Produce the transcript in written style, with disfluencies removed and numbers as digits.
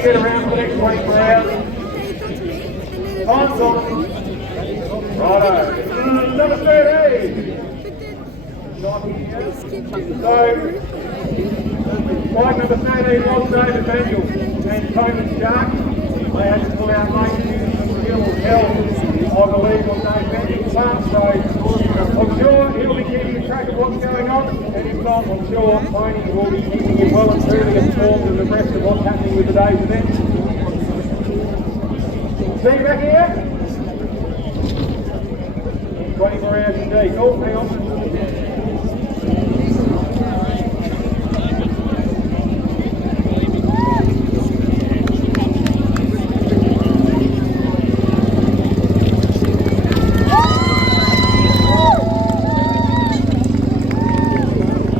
to get around for the next 24 hours. Time's on. Righto. Number 13. So, bike number 13 was David Manuel and Tony Shark. They had to pull out late due to some real hell, I believe, on Dave Manuel's part. So I'm sure he'll be keeping track of what's going on, and if not, I'm sure Tony will be keeping you well and truly informed and abreast of what's happening with today's event. See you back here? 24 hours indeed. Oh, hang on.